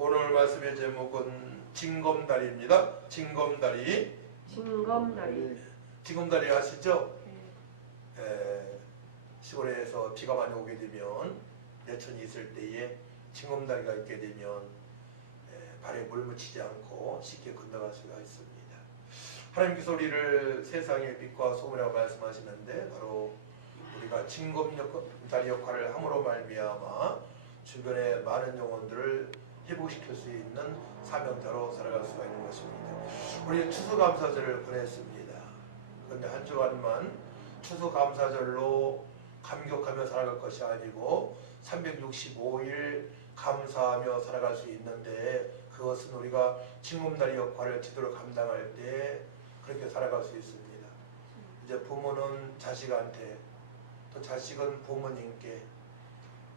오늘 말씀의 제목은 징검다리입니다. 징검다리. 징검다리 아시죠? 시골에서 비가 많이 오게 되면 내천이 있을 때에 징검다리가 있게 되면 발에 물 묻히지 않고 쉽게 건너갈 수가 있습니다. 하나님께서 우리를 세상의 빛과 소금이라고 말씀하시는데 바로 우리가 징검다리 역할을 함으로 말미암아 주변의 많은 영혼들을 회복시킬 수 있는 사명자로 살아갈 수가 있는 것입니다. 우리 추수감사절을 보냈습니다. 그런데 한 주간만 추수감사절로 감격하며 살아갈 것이 아니고 365일 감사하며 살아갈 수 있는데 그것은 우리가 징검다리 역할을 제대로 감당할 때 그렇게 살아갈 수 있습니다. 이제 부모는 자식한테, 또 자식은 부모님께,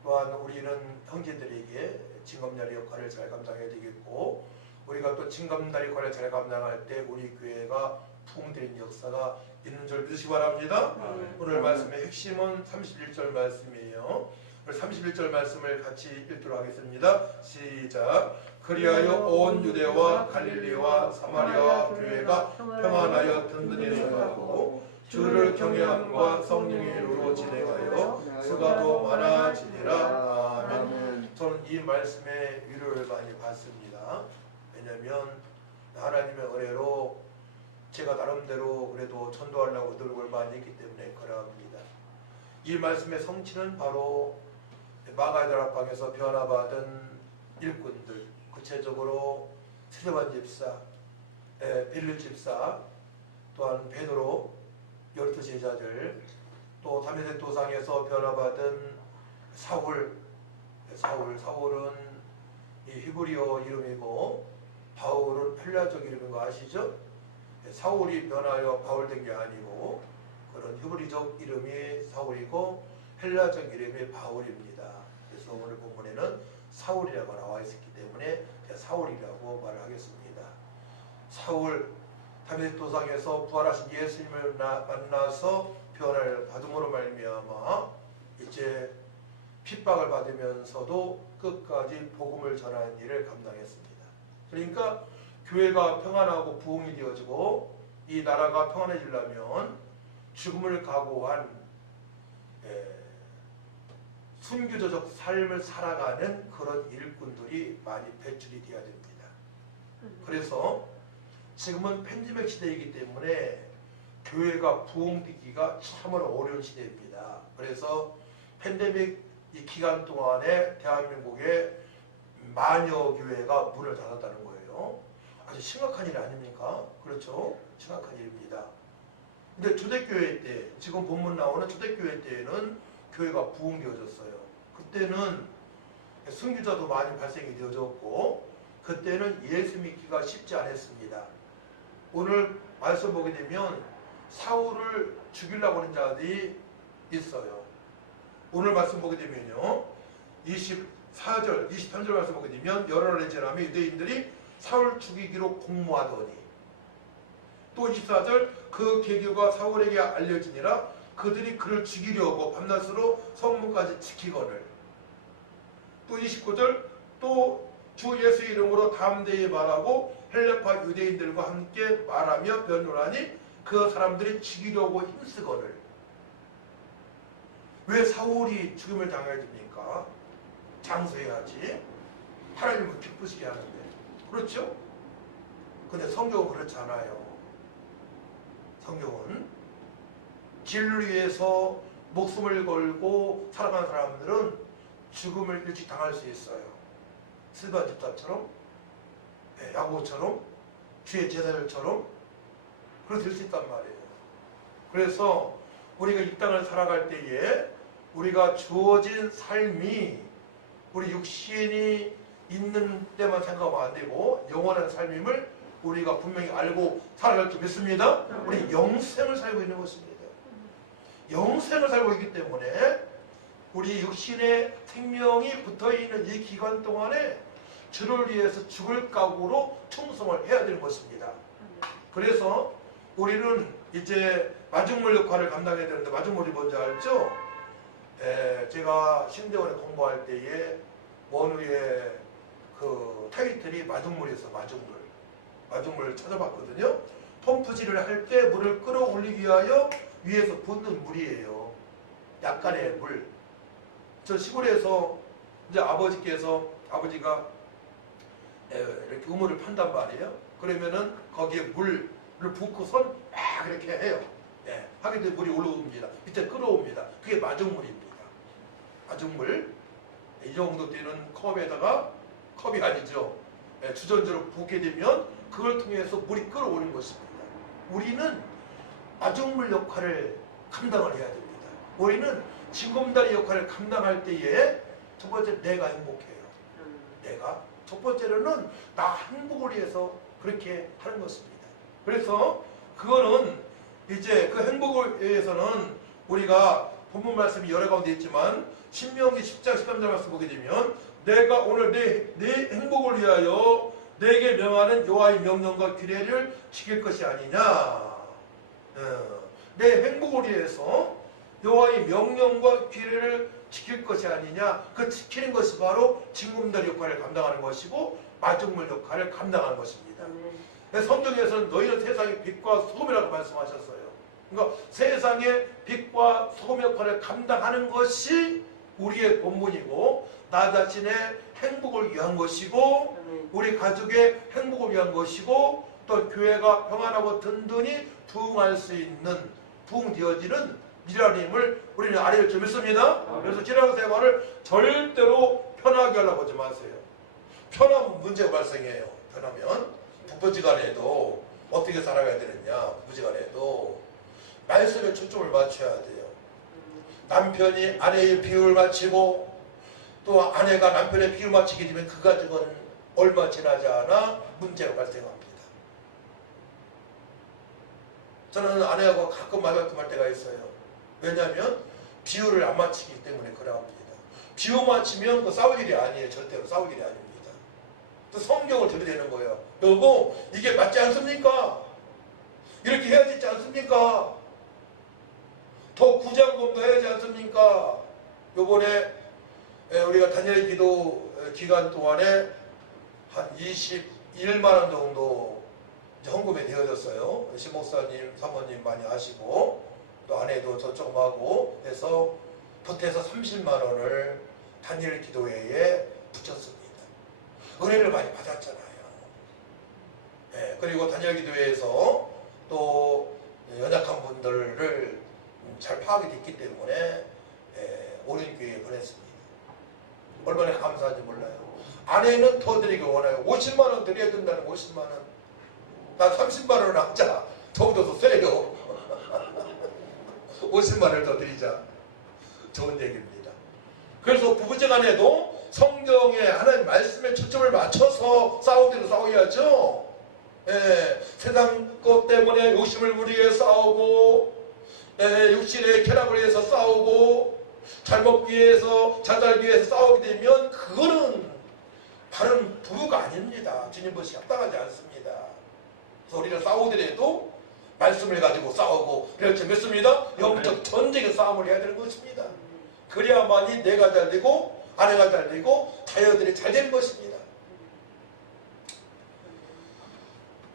또한 우리는 형제들에게 징검다리 역할을 잘 감당해야 되겠고, 우리가 또 징검다리 역할을 잘 감당할 때 우리 교회가 부흥되는 역사가 있는 줄 믿으시기 바랍니다. 오늘 말씀의 핵심은 31절 말씀이에요. 31절 말씀을 같이 읽도록 하겠습니다. 시작. 그리하여 온 유대와 갈릴리와 사마리아 교회가 평안하여 든든히 서가고 주를 경외함과 성령의 이루로 진행하여 수가도 많아지니라. 아멘. 저는 이 말씀에 위로를 많이 받습니다. 왜냐하면 하나님의 은혜로 제가 나름대로 그래도 전도하려고 노력을 많이 했기 때문에 그러합니다. 이 말씀의 성취는 바로 마가다락방에서 변화받은 일꾼들, 구체적으로 스데반 집사, 빌립 집사, 또한 베드로, 열두 제자들, 또 다메섹 도상에서 변화받은 사울은 이 히브리어 이름이고 바울은 헬라적 이름인 거 아시죠? 사울이 변하여 바울 된 게 아니고 그런 히브리적 이름이 사울이고 헬라적 이름이 바울입니다. 그래서 오늘 본문에는 사울이라고 나와 있었기 때문에 사울이라고 말을 하겠습니다. 사울, 다메섹 도상에서 부활하신 예수님을 만나서 변화를 받음으로 말미암아 이제 핍박을 받으면서도 끝까지 복음을 전하는 일을 감당했습니다. 그러니까 교회가 평안하고 부흥이 되어지고 이 나라가 평안해지려면 죽음을 각오한 순교자적 삶을 살아가는 그런 일꾼들이 많이 배출이 되어야 됩니다. 그래서 지금은 팬데믹 시대이기 때문에 교회가 부흥되기가 참으로 어려운 시대입니다. 그래서 팬데믹 이 기간 동안에 대한민국의 마녀 교회가 문을 닫았다는 거예요. 아주 심각한 일 아닙니까? 그렇죠? 심각한 일입니다. 근데 초대교회 때, 지금 본문 나오는 초대교회 때에는 교회가 부흥되어졌어요. 그때는 순교자도 많이 발생이 되어졌고 그때는 예수 믿기가 쉽지 않았습니다. 오늘 말씀 보게 되면 사울을 죽이려고 하는 자들이 있어요. 오늘 말씀 보게 되면요 24절, 23절 말씀 보게 되면 여러 날이 지나면 유대인들이 사울 죽이기로 공모하더니, 또 24절 그 계교가 사울에게 알려지니라 그들이 그를 죽이려고 밤낮으로 성문까지 지키거늘. 또 29절 또 주 예수 이름으로 담대히 말하고 헬라파 유대인들과 함께 말하며 변론하니 그 사람들이 죽이려고 힘쓰거늘. 왜 사울이 죽음을 당해야 됩니까? 장수해야지. 하나님을 기쁘시게 하는데. 그렇죠? 근데 성경은 그렇지 않아요. 성경은 진리를 위해서 목숨을 걸고 살아가는 사람들은 죽음을 일찍 당할 수 있어요. 스데반 집사처럼, 야고보처럼, 주의 제자들처럼 그렇게 될 수 있단 말이에요. 그래서 우리가 이 땅을 살아갈 때에 우리가 주어진 삶이 우리 육신이 있는 때만 생각하면 안 되고 영원한 삶임을 우리가 분명히 알고 살아갈 줄 믿습니다. 우리 영생을 살고 있는 것입니다. 영생을 살고 있기 때문에 우리 육신의 생명이 붙어있는 이 기간 동안에 주를 위해서 죽을 각오로 충성을 해야 되는 것입니다. 그래서 우리는 이제 마중물 역할을 감당해야 되는데, 마중물이 뭔지 알죠? 제가 신대원에 공부할 때에 원우에 그 타이틀이 마중물이었어. 마중물을 찾아봤거든요. 펌프질을 할 때 물을 끌어올리기 위하여 위에서 붓는 물이에요. 약간의 물. 저 시골에서 이제 아버지가 이렇게 우물을 판단 말이에요. 그러면은 거기에 물을 붓고선 막 이렇게 해요. 예, 하게 되면 물이 올라옵니다. 밑에 끌어옵니다. 그게 마중물입니다. 마중물. 이 정도 되는 컵이 아니죠. 예, 주전자로 붓게 되면 그걸 통해서 물이 끌어오는 것입니다. 우리는 마중물 역할을 감당을 해야 됩니다. 우리는 징검다리 역할을 감당할 때에 첫 번째 내가 행복해요. 내가. 첫 번째로는 나 행복을 위해서 그렇게 하는 것입니다. 그래서 그거는 이제 그 행복을 위해서는 우리가 본문 말씀이 여러 가운데 있지만 신명기 10장 13절 말씀 보게 되면 내가 오늘 내 행복을 위하여 내게 명하는 여호와의 명령과 규례를 지킬 것이 아니냐. 내 행복을 위해서 여호와의 명령과 규례를 지킬 것이 아니냐. 그 지키는 것이 바로 징검다리 역할을 감당하는 것이고 마중물 역할을 감당하는 것입니다. 성경에서는 너희는 세상의 빛과 소금이라고 말씀하셨어요. 그러니까 세상의 빛과 소금 역할을 감당하는 것이 우리의 본분이고 나 자신의 행복을 위한 것이고 우리 가족의 행복을 위한 것이고 또 교회가 평안하고 든든히 부흥할 수 있는 부흥되어지는 미라님을 우리는 아래를 좀 믿습니다. 그래서 신앙생활을 절대로 편하게 하려고 하지 마세요. 편하면 문제가 발생해요. 편하면 부부지간에도 어떻게 살아가야 되느냐. 부부지간에도 말씀에 초점을 맞춰야 돼요. 남편이 아내의 비율을 맞추고 또 아내가 남편의 비율을 맞추게 되면 그 가정은 얼마 지나지 않아 문제가 발생합니다. 저는 아내하고 가끔 말다툼할 때가 있어요. 왜냐하면 비율을 안 맞추기 때문에 그러합니다. 비율 맞추면 그 싸울 일이 아니에요. 절대로 싸울 일이 아닙니다. 또 성경을 들이대는 거예요. 여보 이게 맞지 않습니까? 이렇게 해야 되지 않습니까? 더 구장검도 해야지 않습니까? 요번에 우리가 다니엘 기도 기간 동안에 한 21만 원 정도 헌금이 되어졌어요. 신목사님, 사모님 많이 하시고 또 아내도 저 조금 하고 해서 보태서 30만 원을 다니엘 기도회에 붙였습니다. 은혜를 많이 받았잖아요. 네, 그리고 다니엘 기도회에서 또 연약한 분들을 잘 파악이 됐기 때문에 오륜교회에 보냈습니다. 얼마나 감사한지 몰라요. 아내는 더 드리기 원해요. 50만 원 드려야 된다는 50만 원. 나 30만 원을 하자. 저보다 더 세요. 50만 원을 더 드리자. 좋은 얘기입니다. 그래서 부부지간에도 성경에 하나님 말씀에 초점을 맞춰서 싸우기도 싸워야죠. 세상 것 때문에 욕심을 부리게 싸우고 육신의 쾌락을 위해서 싸우고 잘 먹기 위해서 잘 살기 위해서 싸우게 되면 그거는 바른 부부가 아닙니다. 주님 보시기 합당하지 않습니다. 그래서 우리가 싸우더라도 말씀을 가지고 싸우고 그렇지 않습니다. 영적 전쟁의 싸움을 해야 되는 것입니다. 그래야만이 내가 잘 되고 아내가 잘 되고 자녀들이 잘 되는 것입니다.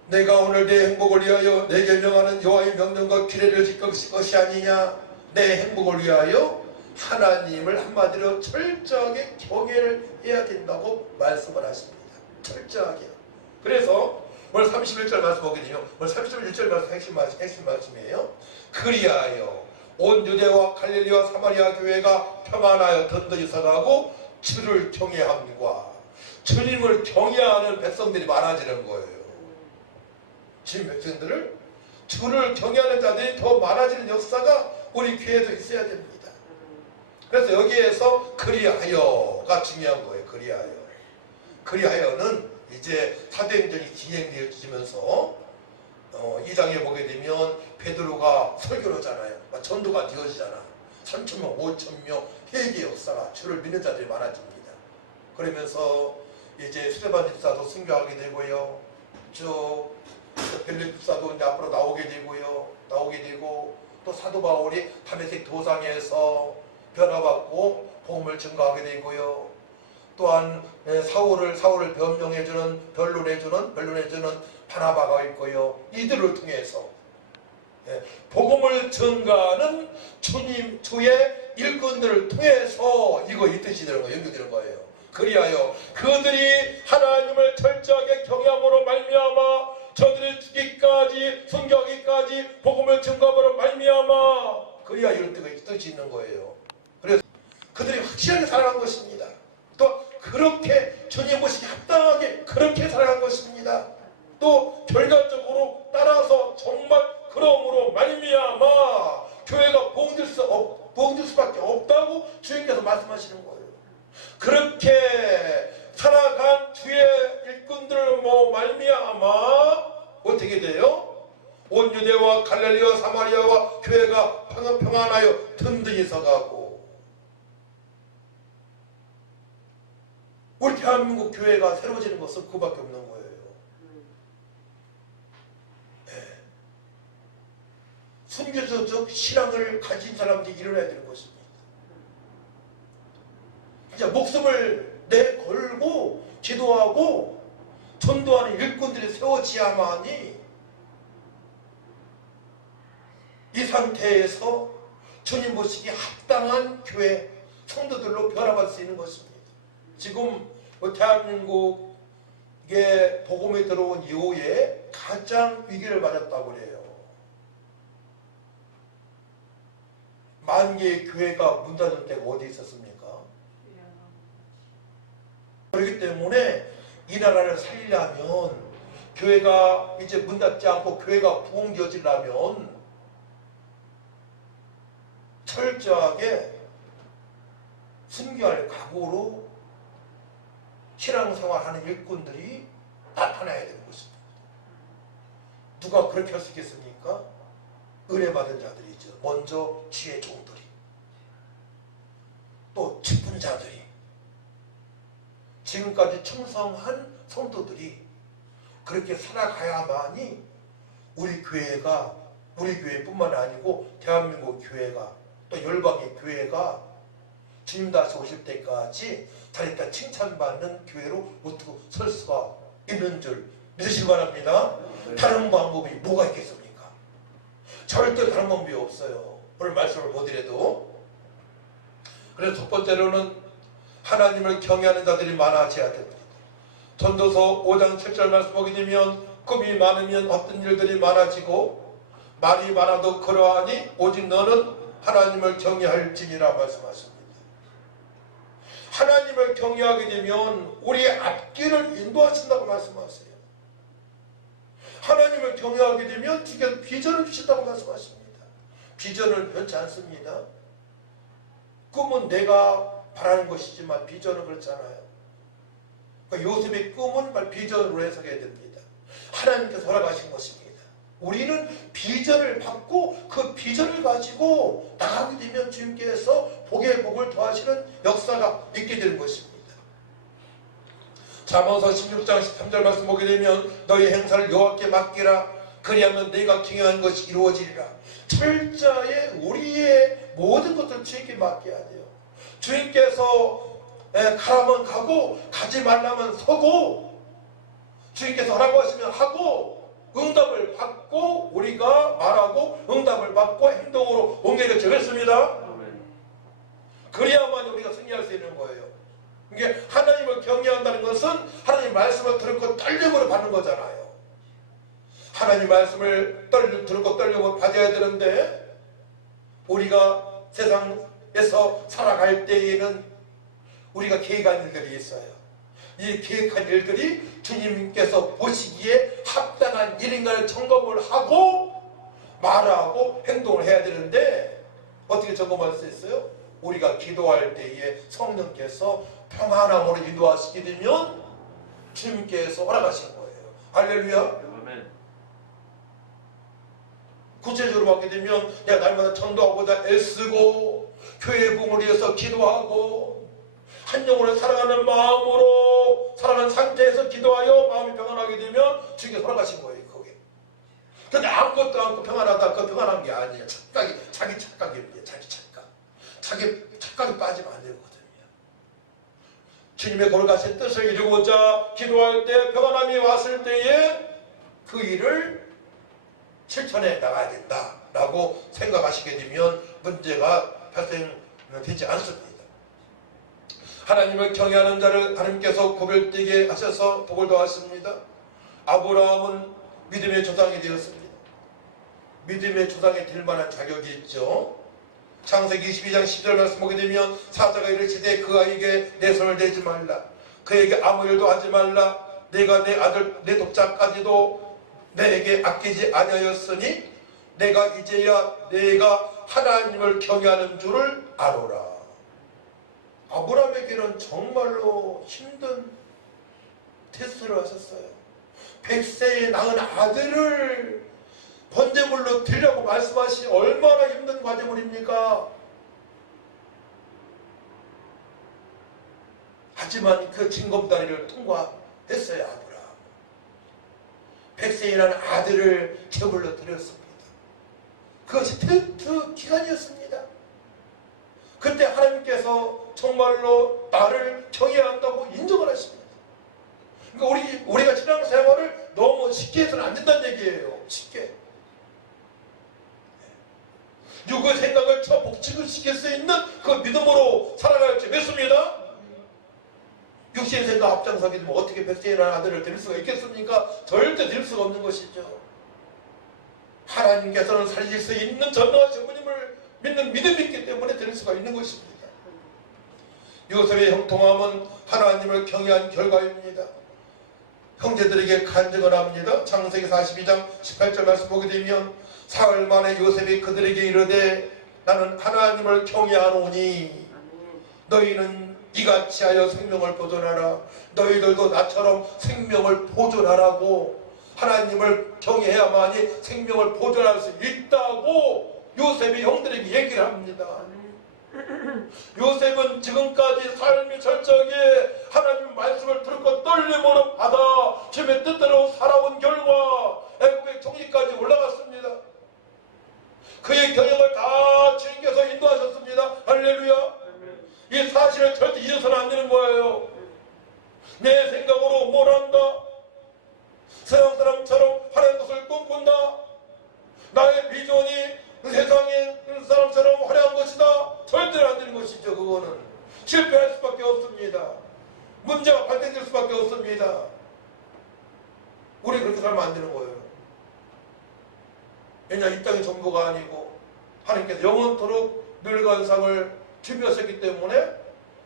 내가 오늘 내 행복을 위하여 내게 명하는 여호와의 명령과 규례를 지킬 것이 아니냐. 내 행복을 위하여 하나님을 한마디로 철저하게 경외를 해야 된다고 말씀을 하십니다. 철저하게. 그래서 오늘 31절 말씀 보게 되면 오늘 31절 말씀 핵심 말씀이에요. 그리하여 온 유대와 갈릴리와 사마리아 교회가 평안하여 든든히 서가고 주를 경외함과 주님을 경외하는 백성들이 많아지는 거예요. 주님 백성들을 주를 경외하는 자들이 더 많아지는 역사가 우리 교회에도 있어야 됩니다. 그래서 여기에서 그리하여가 중요한 거예요. 그리하여는 이제 사도행전이 진행되어지면서 2장에 보게 되면 베드로가 설교를 하잖아요. 전도가 되어지잖아. 3,000명, 5,000명 회개 역사가 주를 믿는 자들이 많아집니다. 그러면서 이제 스데반 집사도 순교하게 되고요. 쭉 벨리 집사도 이제 앞으로 나오게 되고 또 사도 바울이 다메섹 도상에서 변화받고 복음을 증거하게 되고요. 또한 사울을 변론해주는 바나바가 있고요. 이들을 통해서 복음을 전가하는 주의 일꾼들을 통해서 이거 이 뜻이 되는 거예요. 연결되는 거예요. 그리하여 그들이 하나님을 철저하게 경외함으로 말미암아 저들이 죽기까지 순교하기까지 복음을 전가함으로 말미암아 그리하여 이런 뜻이 있는 거예요. 그래서 그들이 확실하게 살아간 것입니다. 또 그렇게 주님 모시기 합당하게 그렇게 살아간 것입니다. 또 결과적으로 따라서 정말 그러므로 말미암아 교회가 부흥될 수밖에 없다고 주님께서 말씀하시는 거예요. 그렇게 살아간 주의 일꾼들 말미암아 어떻게 돼요? 온 유대와 갈릴리와 사마리아와 교회가 평안하여 든든히 서가고 우리 대한민국 교회가 새로워지는 것은 그밖에 없는 거예요. 순교적 신앙을 가진 사람들이 일어나야 되는 것입니다. 이제 목숨을 내걸고 기도하고 전도하는 일꾼들이 세워지야만이 이 상태에서 주님 모시기 합당한 교회 성도들로 변화갈 수 있는 것입니다. 지금 대한민국에 복음이 들어온 이후에 가장 위기를 맞았다고 그래요. 만 개의 교회가 문 닫은 때가 어디 있었습니까? 그렇기 때문에 이 나라를 살리려면 교회가 이제 문 닫지 않고 교회가 부흥되어지려면 철저하게 순교할 각오로 신앙생활하는 일꾼들이 나타나야 되는 것입니다. 누가 그렇게 할 수 있겠습니까? 은혜 받은 자들이죠. 먼저 지혜 종들이, 또 직분자들이, 지금까지 충성한 성도들이 그렇게 살아가야만이 우리 교회뿐만 아니고 대한민국 교회가 또 열방의 교회가 주님 다시 오실 때까지 자기가 칭찬받는 교회로 어떻게 설 수가 있는 줄 믿으시기 바랍니다. 다른 방법이 뭐가 있겠습니까? 절대 다른 방법이 없어요. 오늘 말씀을 보더라도. 그래서 첫 번째로는 하나님을 경외하는 자들이 많아져야 됩니다. 전도서 5장 7절 말씀 보게 되면 꿈이 많으면 어떤 일들이 많아지고 말이 많아도 그러하니 오직 너는 하나님을 경외할지니라 말씀하십니다. 하나님을 경외하게 되면 우리의 앞길을 인도하신다고 말씀하세요. 하나님을 경외하게 되면 주께서 비전을 주신다고 말씀하십니다. 비전은 변치 않습니다. 꿈은 내가 바라는 것이지만 비전은 그렇잖아요. 그러니까 요셉의 꿈은 비전으로 해석해야 됩니다. 하나님께서 허락하신 것입니다. 우리는 비전을 받고 그 비전을 가지고 나가게 되면 주님께서 복의 복을 더하시는 역사가 있게 되는 것입니다. 잠언서 16장 13절 말씀 보게 되면 너희 행사를 여호와께 맡기라. 그리하면 너희가 경영한 것이 이루어지리라. 철저히 우리의 모든 것을 주님께 맡겨야 돼요. 주님께서 가라면 가고 가지 말라면 서고 주님께서 하라고 하시면 하고 응답을 받고 우리가 말하고 응답을 받고 행동으로 옮기게 되겠습니다. 그래야만 우리가 승리할 수 있는 거예요. 이게 하나님을 경외한다는 것은 하나님 말씀을 들고 떨림으로 받는 거잖아요. 하나님 말씀을 들고 떨림으로 받아야 되는데 우리가 세상에서 살아갈 때에는 우리가 계획한 일들이 있어요. 이 계획한 일들이 주님께서 보시기에 합당한 일인가를 점검을 하고 말하고 행동을 해야 되는데 어떻게 점검할 수 있어요? 우리가 기도할 때에 성령께서 평안함으로 인도하시게 되면 주님께서 허락하신 거예요. 할렐루야. 구체적으로 받게 되면 내가 날마다 전도하고자 애쓰고 교회 부흥을 위해서 기도하고 한 영혼을 사랑하는 마음으로 살아가는 상태에서 기도하여 마음이 평안하게 되면 주님께서 허락하신 거예요. 그게. 근데 아무것도 않고 평안하다 그 평안한 게 아니에요. 자기 착각입니다. 자기 착각. 자기 착각이 빠지면 안 되거든요. 주님의 거룩하신 뜻을 이루고자 기도할 때 평안함이 왔을 때에 그 일을 실천해 나가야 된다라고 생각하시게 되면 문제가 발생되지 않습니다. 하나님을 경외하는 자를 하나님께서 구별되게 하셔서 복을 더하십니다. 아브라함은 믿음의 조상이 되었습니다. 믿음의 조상이 될 만한 자격이 있죠. 창세기 22장 10절 말씀 보게 되면 사자가 이르시되 그 아이에게 내 손을 대지 말라. 그에게 아무 일도 하지 말라. 내가 내 아들 내 독자까지도 내게 아끼지 아니하였으니 내가 이제야 내가 하나님을 경외하는 줄을 아노라. 아브라함에게는 정말로 힘든 테스트를 하셨어요. 100세에 낳은 아들을 번제물로 드리라고 말씀하시 얼마나 힘든 과제물입니까? 하지만 그 징검다리를 통과했어요. 아브라함 100세에 낳은 아들을 제물로 드렸습니다. 그것이 테스트 기간이었습니다. 그때 하나님께서 정말로 나를 경외한다고 인정을 하십니다. 그러니까 우리가 신앙생활을 너무 쉽게 해서는 안 된다는 얘기예요. 쉽게. 육의 생각을 저 복직을 시킬 수 있는 그 믿음으로 살아갈 줄 믿습니다. 육신의 생각 앞장서게 되면 어떻게 100세에 낳은 아들을 드릴 수가 있겠습니까? 절대 드릴 수가 없는 것이죠. 하나님께서는 살릴 수 있는 전능하신 분임을 믿는 믿음이 있기 때문에 드릴 수가 있는 것입니다. 요셉의 형통함은 하나님을 경외한 결과입니다. 형제들에게 간증을 합니다. 창세기 42장 18절 말씀 보게 되면 사흘 만에 요셉이 그들에게 이르되 나는 하나님을 경외하노니 너희는 이같이 하여 생명을 보존하라. 너희들도 나처럼 생명을 보존하라고. 하나님을 경외해야만이 생명을 보존할 수 있다고 요셉이 형들에게 얘기를 합니다. 요셉은 지금까지 삶의 절정에 하나님 말씀을 들고 떨림으로 받아 주님의 뜻대로 살아온 결과 애굽의 종리까지 올라갔습니다. 그의 경영을 다 주님께서 인도하셨습니다. 할렐루야. 이 사실을 절대 잊어서는 안 되는 거예요. 내 생각으로 뭘 한다. 세상 사람처럼 하나님 것을 꿈꾼다. 나의 비전이 세상의 사람처럼 화려한 것이다. 절대로 안 되는 것이죠. 그거는 실패할 수밖에 없습니다. 문제가 발생될 수밖에 없습니다. 우리 그렇게 살면 안 되는 거예요. 왜냐 이 땅이 전부가 아니고 하나님께서 영원토록 늙은 상을 준비하셨기 때문에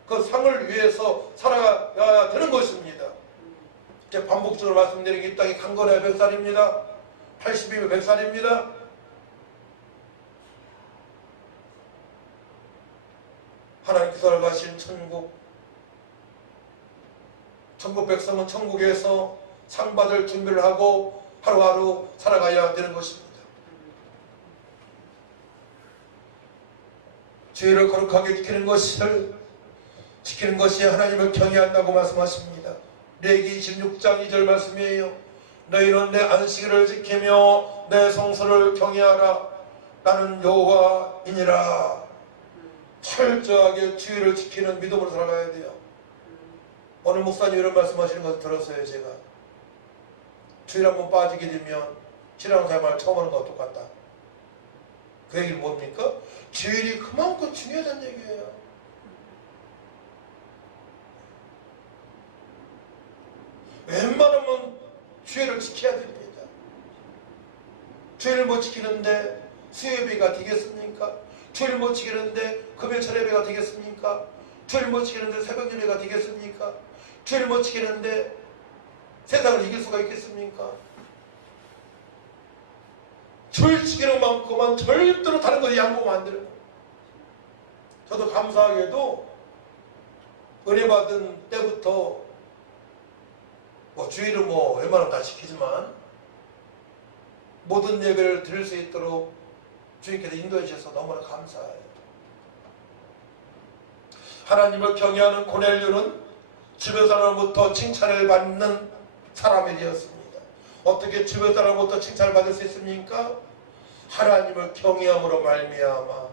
그 상을 위해서 살아가야 되는 것입니다. 제가 반복적으로 말씀드린 이 땅이 강건해야 100살입니다. 80이면 100살입니다. 하나님께서 가신 천국 백성은 천국에서 상 받을 준비를 하고 하루하루 살아가야 되는 것입니다. 죄를 거룩하게 지키는 것이 하나님을 경외한다고 말씀하십니다. 레위기 26장 2절 말씀이에요. 너희는 내 안식일을 지키며 내 성소를 경외하라. 나는 여호와이니라. 철저하게 주의를 지키는 믿음으로 살아가야 돼요. 오늘 목사님 이런 말씀하시는 거 들었어요. 제가 주일 한번 빠지게 되면 신앙생활 처음 하는 거와 똑같다. 그 얘기는 뭡니까? 주일이 그만큼 중요하다는 얘기예요. 웬만하면 주일을 지켜야 됩니다. 주일을 못 지키는데 수요예배가 되겠습니까? 주일 못 지키는데 금요일 예배가 되겠습니까? 주일 못 지키는데 새벽 예배가 되겠습니까? 주일 못 지키는데 세상을 이길 수가 있겠습니까? 주일 지키는 만큼만 절대로 다른 것에 양보하면 안 돼요. 저도 감사하게도 은혜 받은 때부터 주일은 웬만하면 다 지키지만 모든 예배를 드릴 수 있도록 주님께서 인도해 주셔서 너무나 감사해요. 하나님을 경외하는 고넬료는 주변 사람으로부터 칭찬을 받는 사람이 되었습니다. 어떻게 주변 사람으로부터 칭찬을 받을 수 있습니까? 하나님을 경외함으로 말미암아.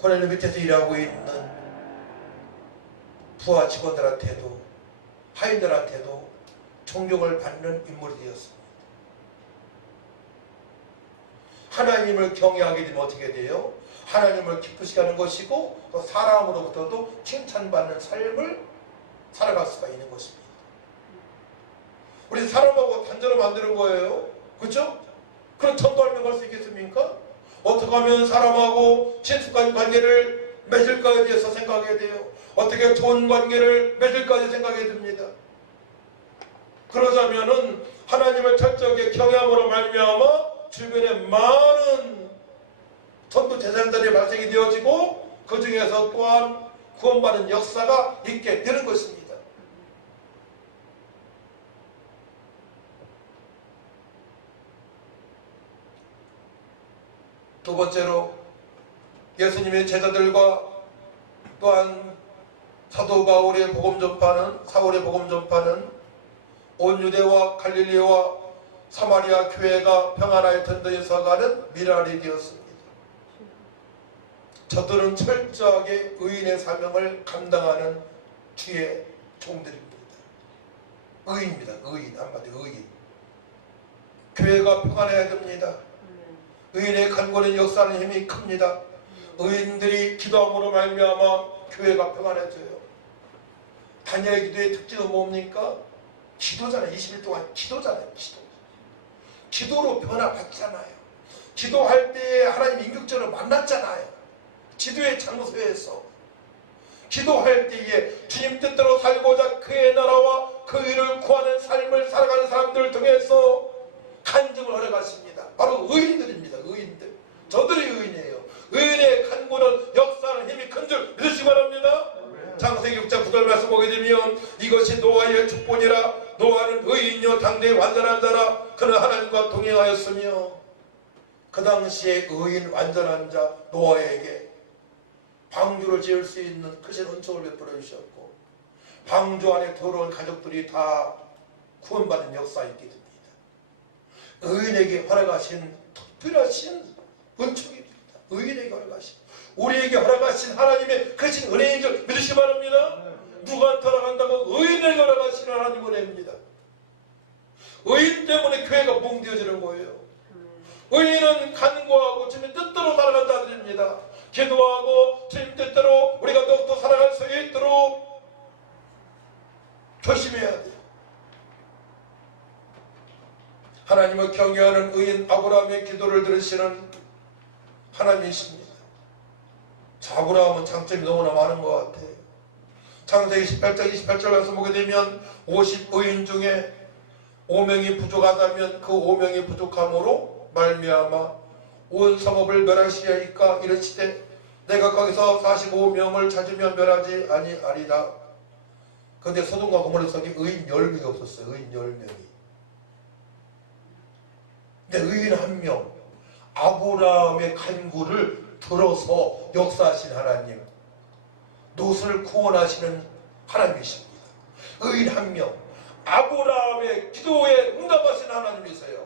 고넬료 밑에서 일하고 있는 부하 직원들한테도 하인들한테도 존경을 받는 인물이 되었습니다. 하나님을 경외하게 되면 어떻게 돼요? 하나님을 기쁘시게 하는 것이고 또 사람으로부터도 칭찬받는 삶을 살아갈 수가 있는 것입니다. 우리 사람하고 단절을 만드는 거예요. 그렇죠? 그럼 전도하면 갈 수 있겠습니까? 어떻게 하면 사람하고 친숙한 관계를 맺을까에 대해서 생각하게 돼요. 어떻게 좋은 관계를 맺을까에 생각하게 됩니다. 그러자면은 하나님을 철저하게 경외함으로 말미암아 주변에 많은 전도 제자들이 발생이 되어지고 그 중에서 또한 구원받은 역사가 있게 되는 것입니다. 두 번째로 예수님의 제자들과 또한 사도 바울의 복음 전파는 사울의 복음 전파는 온 유대와 갈릴리와 사마리아 교회가 평안하여 든든해서 가는 미랄이 되었습니다. 저들은 철저하게 의인의 사명을 감당하는 주의 종들입니다. 의인입니다. 의인, 한마디 의인. 교회가 평안해야 됩니다. 의인의 간구는 역사하는 힘이 큽니다. 의인들이 기도함으로 말미암아 교회가 평안해져요. 다니엘 기도의 특징은 뭡니까? 기도잖아요. 20일 동안 기도잖아요. 기도로 변화받잖아요. 기도할 때 하나님 인격적으로 만났잖아요. 기도의 장소에서 기도할 때에 주님 뜻대로 살고자 그의 나라와 그 일을 구하는 삶을 살아가는 사람들을 통해서 간증을 허락하십니다. 바로 의인들입니다. 의인들. 저들이 의인이에요. 의인의 간구는 역사하는 힘이 큰 줄 믿으시기 바랍니다. 창세기 6장 9절 말씀 보게 되면 이것이 노아의 축복이라 노아는 의인이요 당대의 완전한 자라 그는 하나님과 동행하였으며 그 당시에 의인 완전한 자 노아에게 방주를 지을 수 있는 크신 은총을 베풀어 주셨고 방주 안에 들어온 가족들이 다 구원받는 역사가 있게 됩니다. 의인에게 허락하신 특별하신 은총입니다. 의인에게 허락하신 우리에게 허락하신 하나님의 크신 은혜인 줄 믿으시기 바랍니다. 누구한테 허락한다고? 의인에게 허락하신 하나님 은혜입니다. 의인 때문에 교회가 뭉개어지는 거예요. 의인은 간구하고 주님 뜻대로 살아간 자들입니다. 기도하고 주님 뜻대로 우리가 더욱더 살아갈 수 있도록 조심해야 돼요. 하나님을 경외하는 의인 아브라함의 기도를 들으시는 하나님이십니다. 아브라함은 장점이 너무나 많은 것 같아요. 창세기 18장 28절 말씀 보게 되면 50의인 중에 5명이 부족하다면 그 5명이 부족함으로 말미암아 온 성읍을 멸하시리이까 이르시되 내가 거기서 45명을 찾으면 멸하지 아니하리라. 그런데 소돔과 고모라 속에 의인 10명이 없었어요. 의인 10명이. 근데 의인 한 명, 아브라함의 간구를 들어서 역사하신 하나님, 롯을 구원하시는 하나님이십니다. 의인 한 명, 아브라함의 기도에 응답하신 하나님이세요.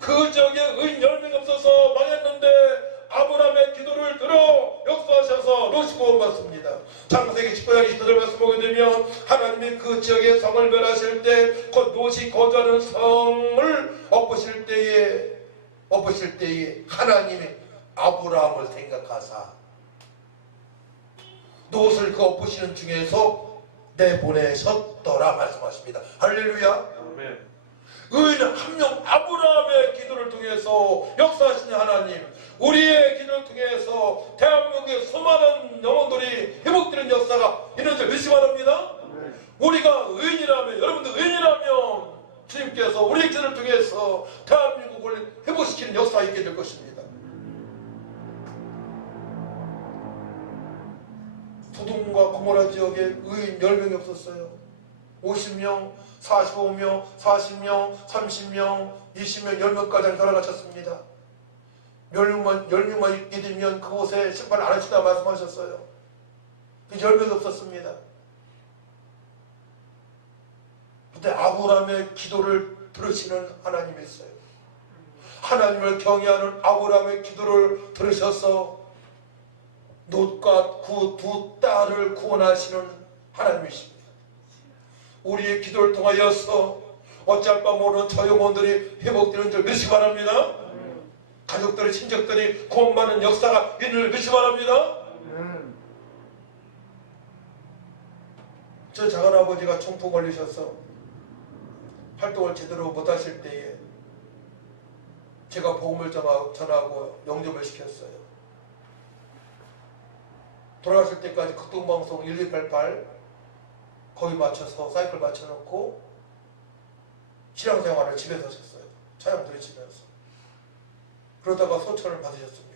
그 지역에 의인 10명이 없어서 망했는데 아브라함의 기도를 들어 역사하셔서 롯이 구원받습니다. 창세기 19장 20절 말씀 보게 되면 하나님이 그 지역의 성을 멸하실 때 곧 롯이 거주하는 성을 엎으실 때에 하나님이 아브라함을 생각하사 롯을 그 엎으시는 중에서 내보내셨더라 말씀하십니다. 할렐루야. 아멘. 의인 한 명 아브라함의 기도를 통해서 역사하시는 하나님, 우리의 기도를 통해서 대한민국의 수많은 영혼들이 회복되는 역사가 있는 줄 믿으시기 바랍니다. 우리가 의인이라면, 여러분들 의인이라면 주님께서 우리의 기도를 통해서 대한민국을 회복시키는 역사가 있게 될 것입니다. 소돔과 고모라 지역에 의인 10명이 없었어요. 50명, 45명, 40명, 30명, 20명, 10명까지 돌아가셨습니다. 10명만 있게 되면 그곳에 심판 안 하시다 말씀하셨어요. 10명이 없었습니다. 그때 아브라함의 기도를 들으시는 하나님이 있어요. 하나님을 경외하는 아브라함의 기도를 들으셔서 놋과 그 두 딸을 구원하시는 하나님이십니다. 우리의 기도를 통하여서 어찌할 바 모르는 저 영혼들이 회복되는 줄 믿으시기 바랍니다. 가족들이 친척들이 구원받는 역사가 있는 줄 믿으시기 바랍니다. 저 작은아버지가 중풍 걸리셔서 활동을 제대로 못하실 때에 제가 복음을 전하고 영접을 시켰어요. 돌아가실 때까지 극동방송 1288 거기 맞춰서 사이클 맞춰놓고 신앙생활을 집에서 하셨어요. 차양 들으시면서. 그러다가 소천을 받으셨습니다.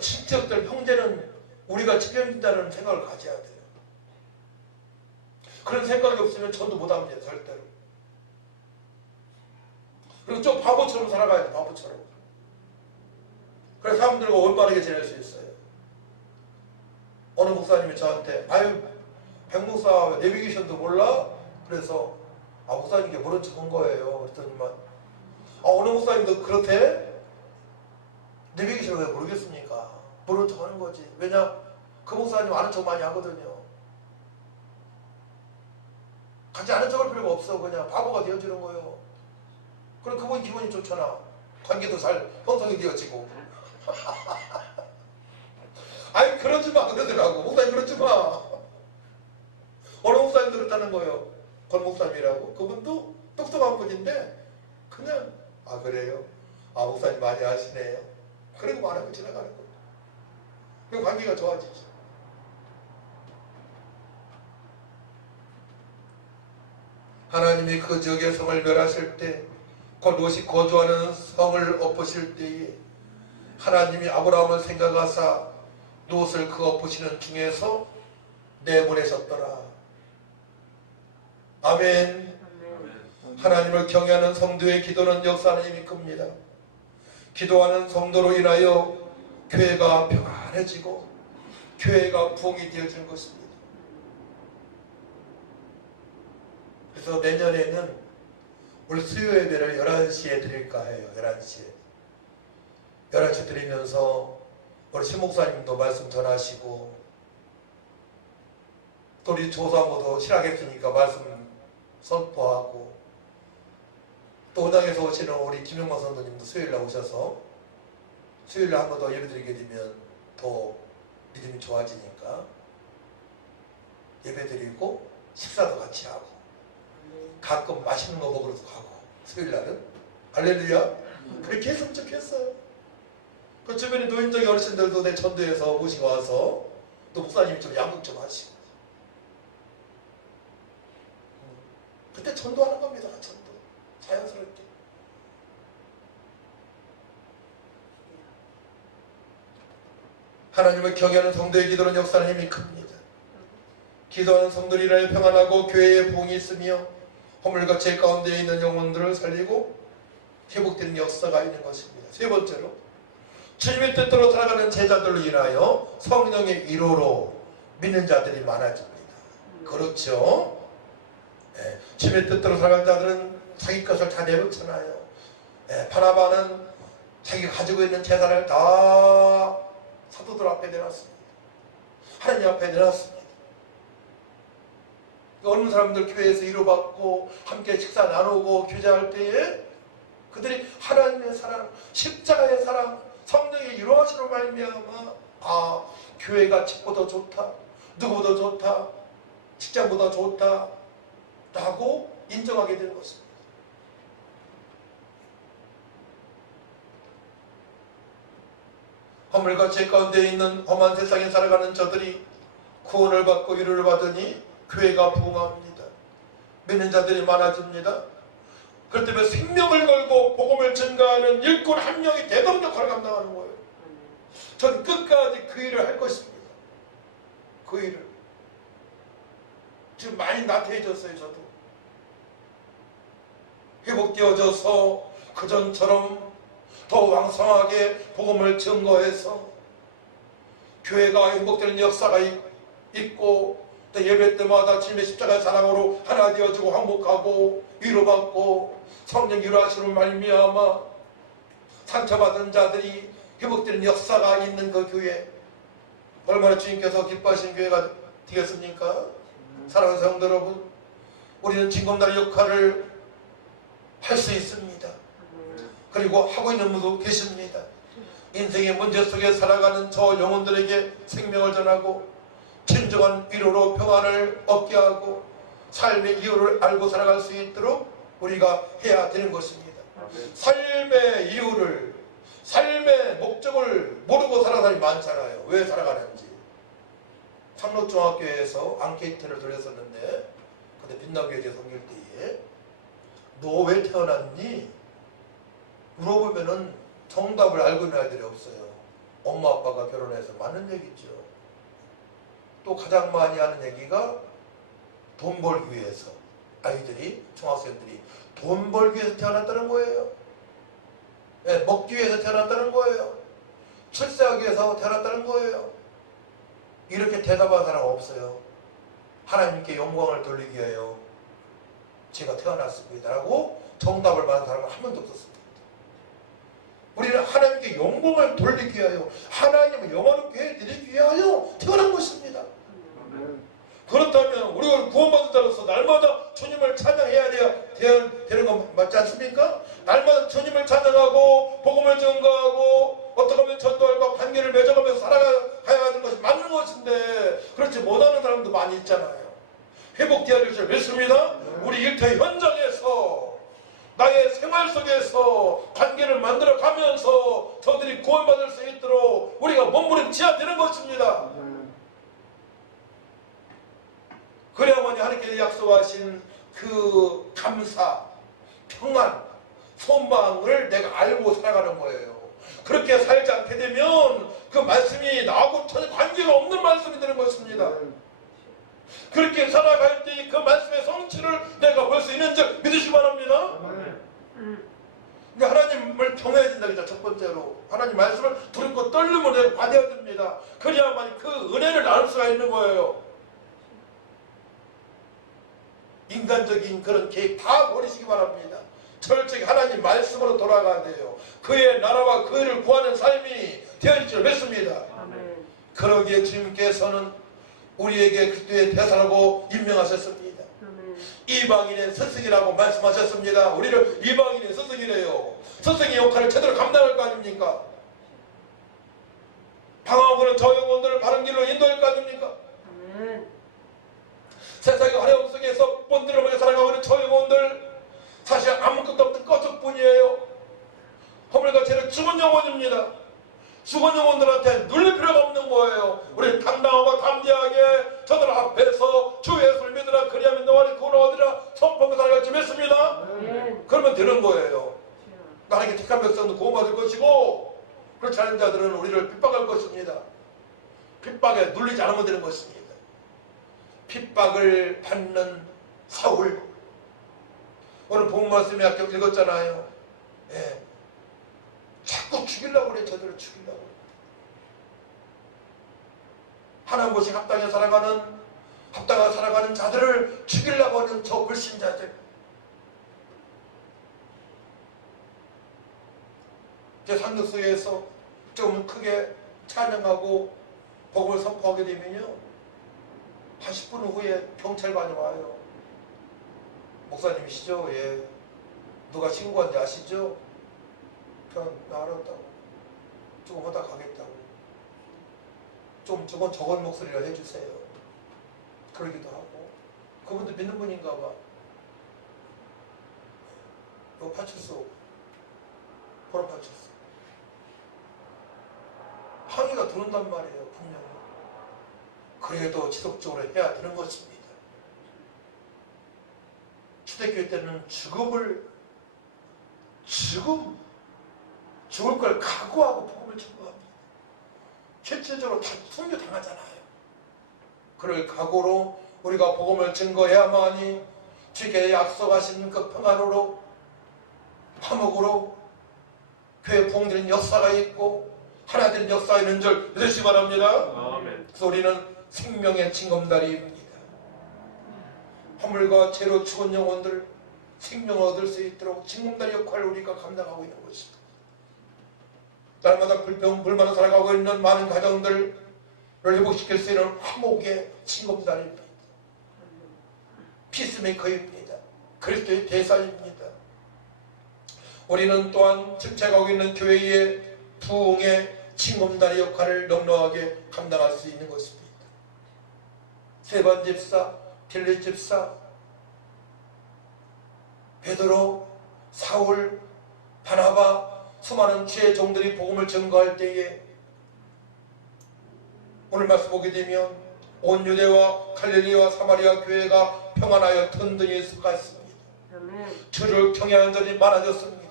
친척들, 형제는 우리가 책임진다는 생각을 가져야 돼요. 그런 생각이 없으면 전도 못합니다. 절대로. 그리고 좀 바보처럼 살아가야 돼. 바보처럼. 그래서 사람들과 올바르게 지낼 수 있어요. 어느 목사님이 저한테 아유 백목사 내비게이션도 몰라? 그래서 목사님께 모른 척 한 거예요. 그랬더니만 어느 목사님도 그렇대? 내비게이션을 왜 모르겠습니까? 모른 척 하는 거지. 왜냐? 그 목사님 아는 척 많이 하거든요. 같이 아는 척 할 필요가 없어. 그냥 바보가 되어지는 거예요. 그럼 그분 기분이 좋잖아. 관계도 잘 형성이 되어지고. 아니 그러지 마 그러더라고. 목사님 그러지 마. 어느 목사님도 그렇다는 거예요. 권 목사님이라고. 그분도 똑똑한 분인데 그냥 그래요? 목사님 많이 아시네요. 그리고 말하고 지나가는 거예요. 그 관계가 좋아지죠. 하나님이 그 지역의 성을 멸하실 때 곧 롯이 거주하는 성을 엎으실 때에 하나님이 아브라함을 생각하사 롯을 그 엎으시는 중에서 내보내셨더라. 아멘. 하나님을 경외하는 성도의 기도는 역사하는 힘이 큽니다. 기도하는 성도로 인하여 교회가 평안해지고 교회가 부흥이 되어지는 것입니다. 그래서 내년에는 우리 수요 예배를 11시에 드릴까 해요. 11시에. 11시에 드리면서 우리 신목사님도 말씀 전하시고 또 우리 조사모도 실학했으니까 말씀 선포하고 또 은항에서 오시는 우리 김용만 선생님도 수요일날 오셔서 수요일날 한 번 더 예배드리게 되면 더 믿음이 좋아지니까 예배드리고 식사도 같이 하고 가끔 맛있는 거 먹으러 가고 수요일날은 할렐루야. 그렇게 했으면 좋겠어요. 그 주변에 노인정의 어르신들도 내 전도에서 모시고 와서 또 목사님이 좀 양육 좀 하시고 그때 전도하는 겁니다. 전도 자연스럽게. 하나님을 경외하는 성도의 기도는 역사하는 힘이 큽니다. 기도하는 성도들이 인하여 평안하고 교회에 부흥이 있으며 허물과 죄 가운데 있는 영혼들을 살리고 회복되는 역사가 있는 것입니다. 세 번째로 주님의 뜻대로 살아가는 제자들로 인하여 성령의 위로로 믿는 자들이 많아집니다. 그렇죠? 네, 주님의 뜻대로 살아가는 자들은 자기 것을 다 내놓잖아요. 네, 바나바는 자기가 가지고 있는 재산을 다 사도들 앞에 내놨습니다. 하나님 앞에 내놨습니다. 어느 사람들 교회에서 위로받고 함께 식사 나누고 교제할 때에 그들이 하나님의 사랑, 십자가의 사랑, 성령의 위로하시는 말미암아 교회가 집보다 좋다, 누구보다 좋다, 직장보다 좋다 라고 인정하게 되는 것입니다. 허물과 죄 가운데 있는 험한 세상에 살아가는 저들이 구원을 받고 위로를 받으니 교회가 부흥합니다. 믿는 자들이 많아집니다. 그렇기 때문에 생명을 걸고 복음을 전가하는 일꾼 한 명이 대동 역할을 감당하는 거예요. 전 끝까지 그 일을 할 것입니다. 그 일을. 지금 많이 나태해졌어요. 저도. 회복되어져서 그전처럼 더 왕성하게 복음을 증거해서 교회가 회복되는 역사가 있고 또 예배 때마다 주님의 십자가의 사랑으로 하나 되어지고 항복하고 위로받고 성령 위로하시는 말미암아 상처받은 자들이 회복되는 역사가 있는 그 교회, 얼마나 주님께서 기뻐하시는 교회가 되겠습니까? 사랑하는 성도 여러분, 우리는 징검다리 역할을 할 수 있습니다. 그리고 하고 있는 분도 계십니다. 인생의 문제 속에 살아가는 저 영혼들에게 생명을 전하고 진정한 위로로 평안을 얻게 하고 삶의 이유를 알고 살아갈 수 있도록 우리가 해야 되는 것입니다. 삶의 이유를, 삶의 목적을 모르고 살아가는 사람이 많잖아요. 왜 살아가는지. 창로중학교에서 앙케이트를 돌렸었는데, 그때 빛나교회 섬길 때에 너 왜 태어났니? 물어보면은 정답을 알고 있는 아이들이 없어요. 엄마 아빠가 결혼해서 맞는 얘기죠. 또 가장 많이 하는 얘기가 돈 벌기 위해서, 아이들이, 중학생들이 돈 벌기 위해서 태어났다는 거예요. 네, 먹기 위해서 태어났다는 거예요. 출세하기 위해서 태어났다는 거예요. 이렇게 대답한 사람 없어요. 하나님께 영광을 돌리기 위하여 제가 태어났습니다 라고 정답을 말하는 사람은 한 명도 없었습니다. 우리는 하나님께 영광을 돌리기 위하여, 하나님을 영화롭게 해드리기 위하여 태어난 것입니다. 그렇다면 우리가 구원받은 자로서 날마다 주님을 찬양해야 되는 건 맞지 않습니까? 날마다 주님을 찬양하고 복음을 증거하고 어떻게 하면 전도할과 관계를 맺어가면서 살아가야 하는 것이 맞는 것인데, 그렇지 못하는 사람도 많이 있잖아요. 회복되어야 될 줄 믿습니다. 우리 일터 현장에서, 나의 생활 속에서 관계를 만들어 가면서 저들이 구원받을 수 있도록 우리가 몸부림쳐야 되는 것입니다. 그래야만이 하나님께서 약속하신 그 감사, 평안, 소망을 내가 알고 살아가는 거예요. 그렇게 살지 않게 되면 그 말씀이 나하고 전혀 관계가 없는 말씀이 되는 것입니다. 그렇게 살아갈 때 그 말씀의 성취를 내가 볼 수 있는 줄 믿으시기 바랍니다. 그러니까 하나님을 경외해야 된다 그랬죠. 첫 번째로 하나님 말씀을 두렵고 떨림으로 내가 받아야 됩니다. 그래야만 그 은혜를 나눌 수가 있는 거예요. 인간적인 그런 계획 다 버리시기 바랍니다. 철저히 하나님 말씀으로 돌아가야 돼요. 그의 나라와 그 일을 구하는 삶이 되어질 줄 믿습니다. 아멘. 그러기에 주님께서는 우리에게 그리스도의 대사라고 임명하셨습니다. 아멘. 이방인의 스승이라고 말씀하셨습니다. 우리를 이방인의 스승이래요. 스승의 역할을 제대로 감당할 거 아닙니까? 방황하고는 저 영혼들을 바른 길로 인도할 거 아닙니까? 아멘. 세상의 어려움 속에서 본드를 보며 살아가고 있는 저 영혼들, 사실 아무것도 없는 꺼적뿐이에요. 허물과 죄는 죽은 영혼입니다. 죽은 영혼들한테 눌릴 필요가 없는 거예요. 우리 당당하고 담대하게 저들 앞에서 주 예수를 믿으라, 그리하면 너와 구원을 얻으라 선포하며 살아갈 줄 믿습니다. 그러면 되는 거예요. 나에게 택한 백성도 구원받을 것이고, 그렇지 않은 자들은 우리를 핍박할 것입니다. 핍박에 눌리지 않으면 되는 것입니다. 핍박을 받는 사울, 오늘 본 말씀에 아까 읽었잖아요. 예. 자꾸 죽이려고 그래. 저들을 죽이려고. 하나님 보시 합당하게 살아가는 자들을 죽이려고 하는 저 불신자들. 제 상급소에서 좀 크게 찬양하고 복음을 선포하게 되면요, 80분 후에 경찰관이 와요. 목사님이시죠? 예. 누가 신고한지 아시죠? 그냥 나 알았다고. 조금 하다 가겠다고. 좀 적은 목소리를 해주세요. 그러기도 하고. 그분도 믿는 분인가 봐. 이거 파출소. 보러 파출소. 항의가 들어온단 말이에요. 분명히. 그래도 지속적으로 해야 되는 것입니다. 초대교회 때는 죽을 걸 각오하고 복음을 전거합니다. 실질적으로 다 순교당하잖아요. 그럴 각오로 우리가 복음을 증거해야만이 주께 약속하신 그 평안으로, 화목으로 교회 부흥되는 역사가 있고 하나 되는 역사가 있는 줄 믿으시기 바랍니다. 아멘. 그래서 우리는 생명의 징검다리입니다. 허물과 죄로 죽은 영혼들 생명을 얻을 수 있도록 징검다리 역할을 우리가 감당하고 있는 것입니다. 날마다 불평불만을 살아가고 있는 많은 가정들을 회복시킬 수 있는 화목의 징검다리입니다. 피스메이커입니다. 그리스도의 대사입니다. 우리는 또한 침체하고 있는 교회의 부흥의 징검다리 역할을 넉넉하게 감당할 수 있는 것입니다. 세반 집사, 딜리 집사, 베드로, 사울, 바나바, 수많은 주의 종들이 복음을 전거할 때에 오늘 말씀 보게 되면 온 유대와 갈릴리와 사마리아 교회가 평안하여 든든히 섰습니다. 주를 경외하는 자들이 많아졌습니다.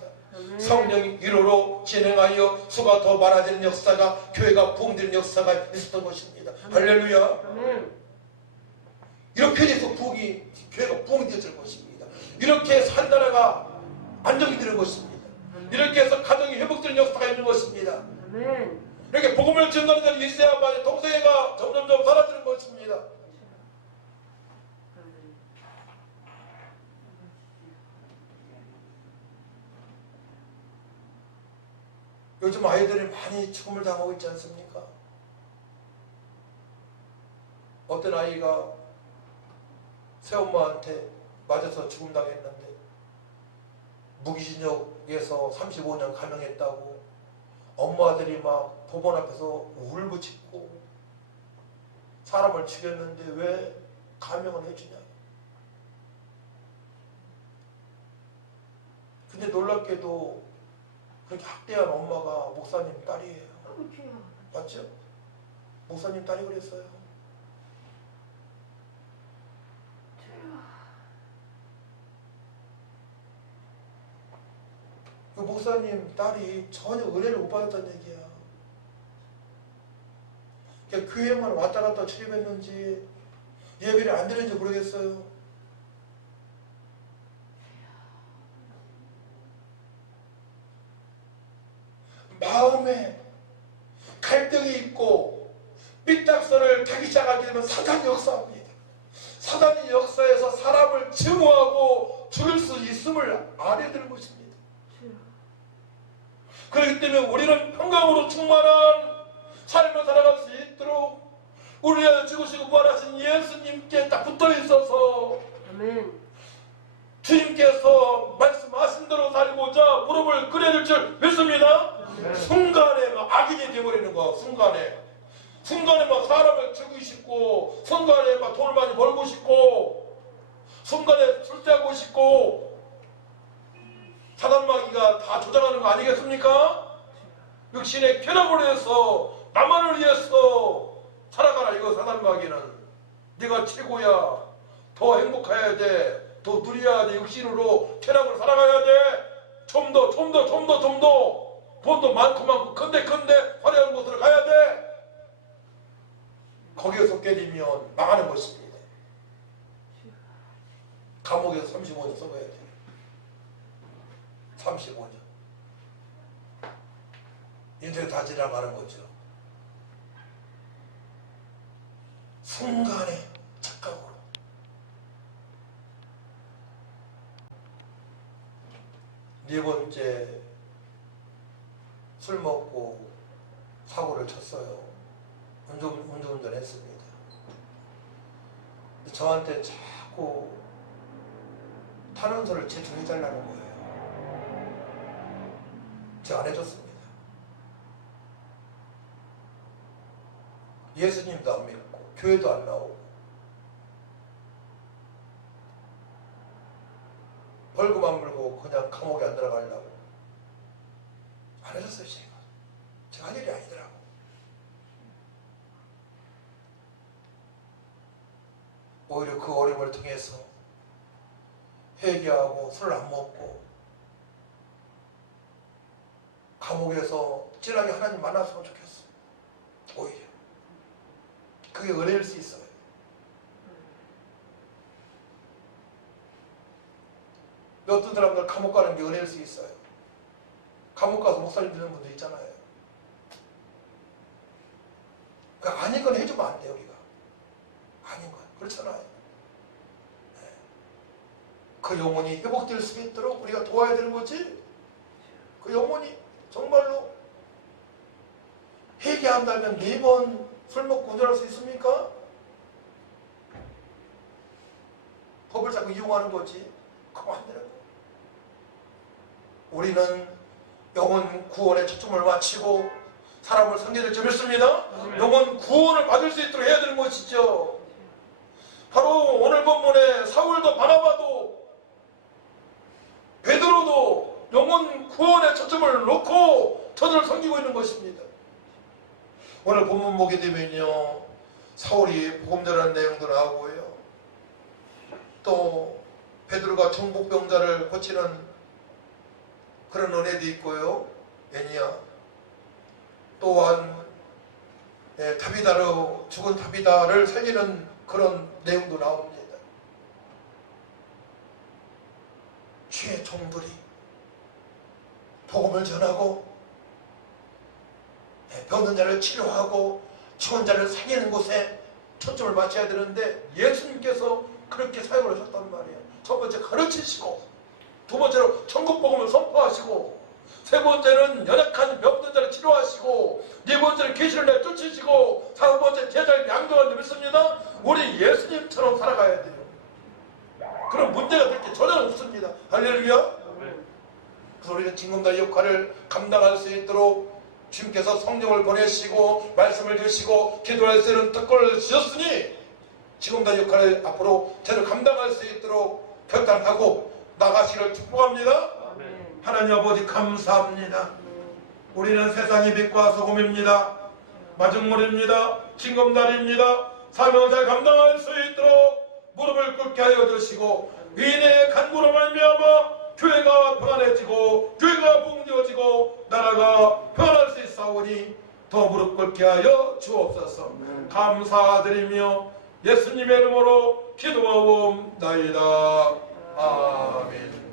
성령의 위로로 진행하여 수가 더 많아지는 역사가, 교회가 부흥되는 역사가 있었던 것입니다. 할렐루야. 이렇게 돼서 교회가 부흥이 되어질 것입니다. 이렇게 해서 한 나라가 안정이 되는 것입니다. 이렇게 해서 가정이 회복되는 역사가 있는 것입니다. 이렇게 복음을 전하는 자는 이스라엘 동성애가 점점점 사라지는 것입니다. 요즘 아이들이 많이 죽음을 당하고 있지 않습니까? 어떤 아이가 새엄마한테 맞아서 죽음 당했는데 무기징역에서 35년 감형했다고 엄마들이 막 법원 앞에서 울부짖고 사람을 죽였는데 왜 감형을 해주냐. 근데 놀랍게도 그렇게 학대한 엄마가 목사님 딸이에요. 맞죠? 목사님 딸이 그랬어요. 그 목사님 딸이 전혀 은혜를 못 받았다는 얘기야. 그냥 교회만 왔다 갔다 출입했는지 예배를 안 드렸는지 모르겠어요. 마음에 갈등이 있고 삐딱선을 타기 시작하게 되면 사단이 역사합니다. 사단이 역사에서 사람을 증오하고 죽일 수 있음을 알아야 되는 것입니다. 그렇기 때문에 우리는 평강으로 충만한 삶을 살아갈 수 있도록 우리의 죽으시고 부활하신 예수님께 딱 붙어 있어서 주님께서 말씀하신 대로 살고자 무릎을 꿇어야 될 줄 믿습니다. 순간에 막 악인이 되어버리는 거, 순간에 막 사람을 죽이고, 순간에 막 돈을 많이 벌고 싶고, 순간에 출세하고 싶고, 사단마귀가 다 조장하는 거 아니겠습니까? 육신의 쾌락을 위해서, 나만을 위해서 살아가라. 이거 사단마귀는 네가 최고야, 더 행복해야 돼, 더 누려야 돼, 육신으로 쾌락을 살아가야 돼, 좀 더 돈도 많고 큰데 화려한 곳으로 가야 돼. 거기에서 깨지면 망하는 것입니다. 감옥에서 35년 써봐야 돼. 35년. 인생 다 지나가는 거죠. 순간의 착각으로. 네 번째, 술 먹고 사고를 쳤어요. 운전 했습니다. 저한테 자꾸 탄원서를 제출해달라는 거예요. 제가 안 해줬습니다. 예수님도 안 믿고 교회도 안 나오고 벌금 안 물고 그냥 감옥에 안 들어가려고 안 해줬어요. 제가 할 일이 아니더라고. 오히려 그 어려움을 통해서 회개하고 술을 안 먹고 감옥에서 진하게 하나님 만났으면 좋겠어. 오히려 그게 은혜일 수 있어요. 어떤 사람들 감옥 가는 게 은혜일 수 있어요. 감옥 가서 목사님 되는 분들 있잖아요. 그러니까 아닌 건 해주면 안 돼요. 우리가 아닌 건 그렇잖아요. 네. 그 영혼이 회복될 수 있도록 우리가 도와야 되는 거지. 그 영혼이 정말로 회개한다면 매번 술 먹고 운전할 수 있습니까? 법을 자꾸 이용하는 거지. 그거 안 되는 거야. 우리는 영혼 구원의 초점을 마치고 사람을 상대될 줄 믿습니다. 영혼 구원을 받을 수 있도록 해야 되는 것이죠. 바로 오늘 본문에 사울도 바나바도 베드로도 영혼 구원의 초점을 놓고 저들을 섬기고 있는 것입니다. 오늘 본문 보게 되면요, 사울이 복음 전하는 내용도 나오고요, 또 베드로가 정복병자를 고치는 그런 은혜도 있고요, 애니야, 또한 다비다로 죽은 다비다를 살리는 그런 내용도 나옵니다. 주의 종들이 복음을 전하고 병든 자를 치료하고 죽은 자를 살리는 곳에 초점을 맞춰야 되는데 예수님께서 그렇게 사역을 하셨단 말이에요. 첫 번째 가르치시고, 두 번째로 천국 복음을 선포하시고, 세 번째는 연약한 병든 자를 치료하시고, 네 번째는 귀신을 내쫓으시고, 다섯 번째 제자를 양육하는 데 믿습니다. 우리 예수님처럼 살아가야 돼요. 그런 문제가 될 게 전혀 없습니다. 할렐루야. 그래서 우리는 징검다리 역할을 감당할 수 있도록 주님께서 성령을 보내시고 말씀을 주시고 기도할 수 있는 특권을 주셨으니 징검다리 역할을 앞으로 제대로 감당할 수 있도록 결단하고 나가시기를 축복합니다. 하나님 아버지 감사합니다. 우리는 세상의 빛과 소금입니다. 마중물입니다. 징검다리입니다. 사명을 잘 감당할 수 있도록 무릎을 꿇게 하여 주시고 위인의 간구로 말미암아 교회가 평안해지고 교회가 복되어지고 나라가 평안할 수 있사오니 더 무릎 꿇게 하여 주옵소서. 감사드리며 예수님의 이름으로 기도하옵나이다. 아멘.